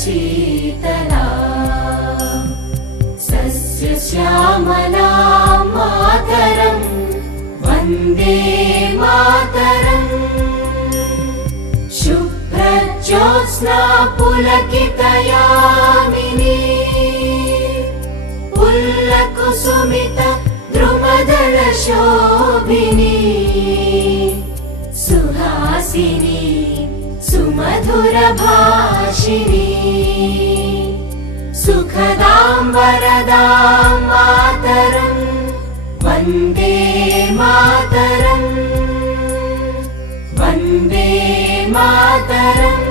शीतला सस्यश्यामला मातरं वन्दे मातरम् शुभ्रज्योत्स्ना पुलकितयामिनी पुल्लकुसुमित द्रुमदलशोभिनी सुहासिनी सुमधुरभाषिणी सुखदां वरदां मातरं वन्दे मातरम् वन्दे मातरम्।